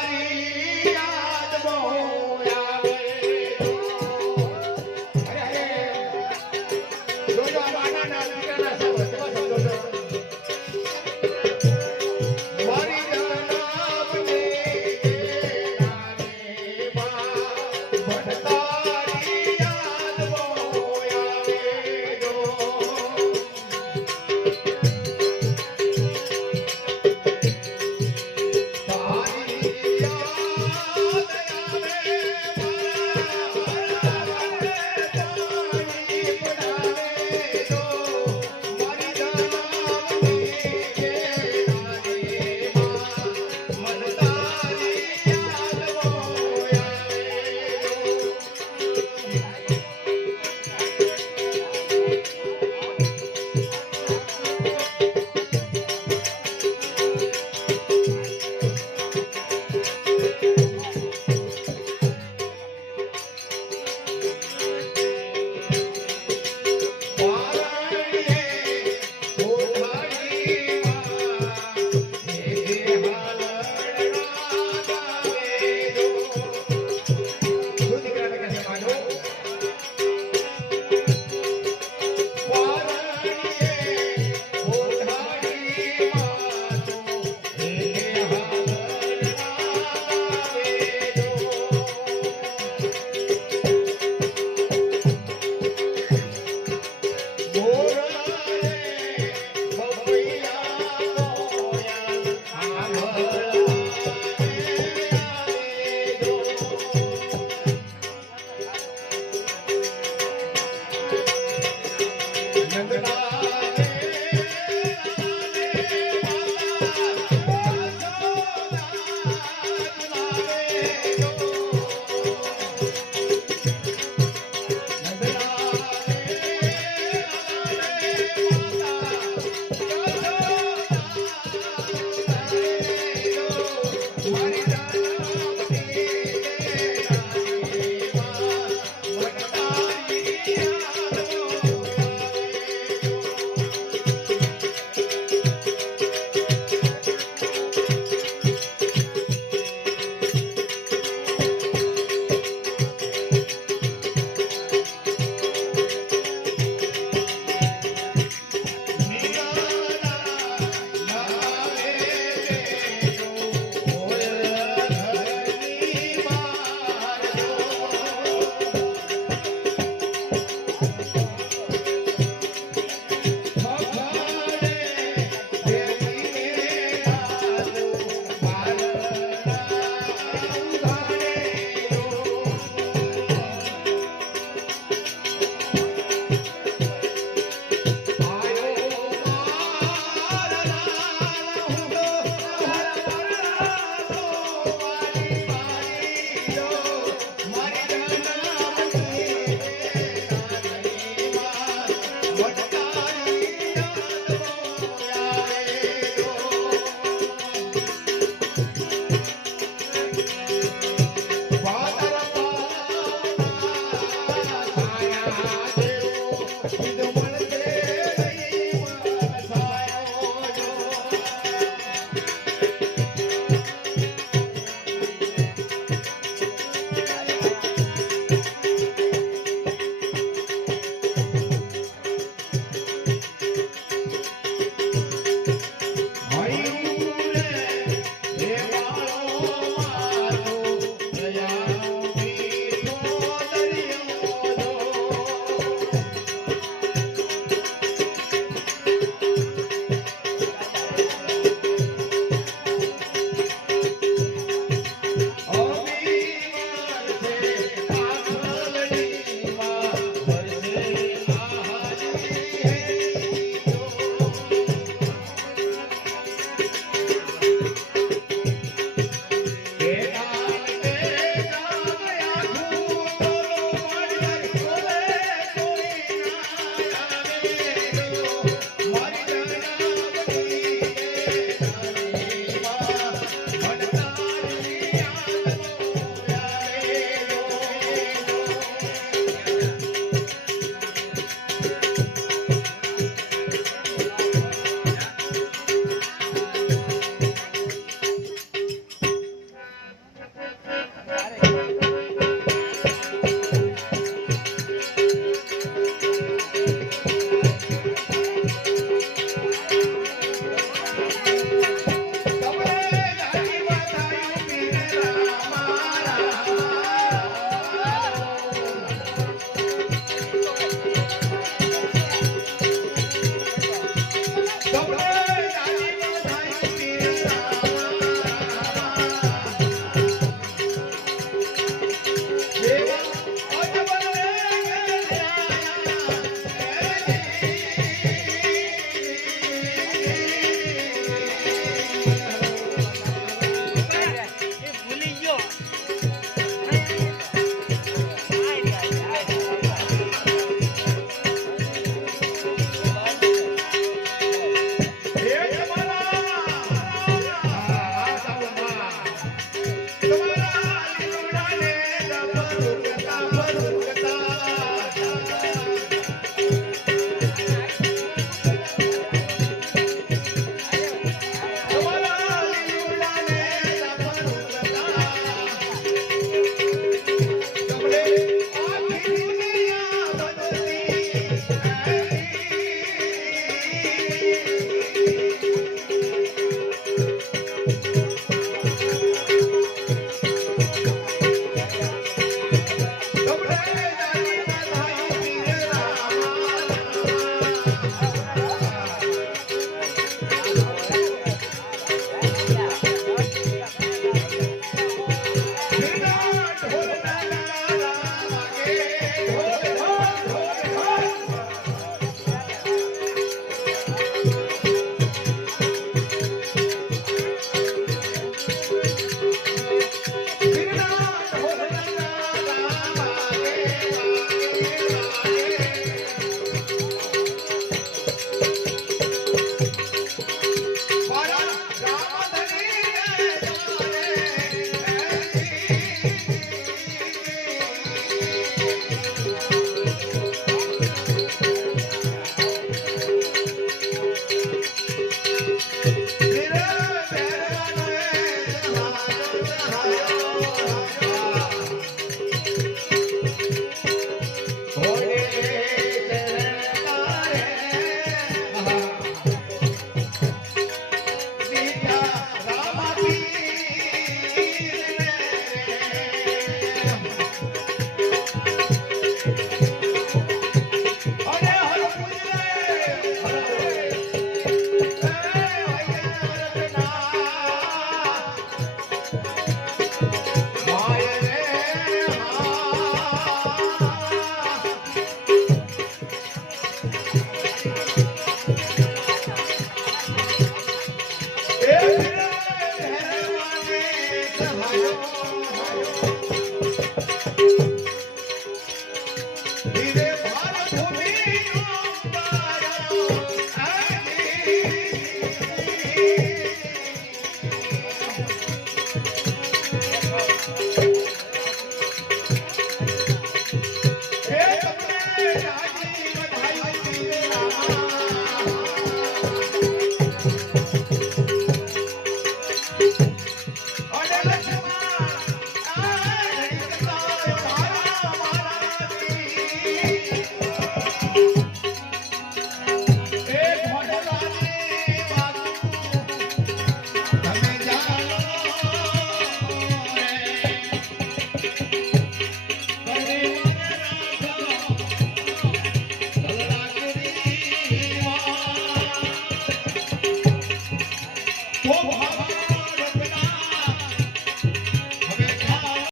મન તારી યાદ બહુ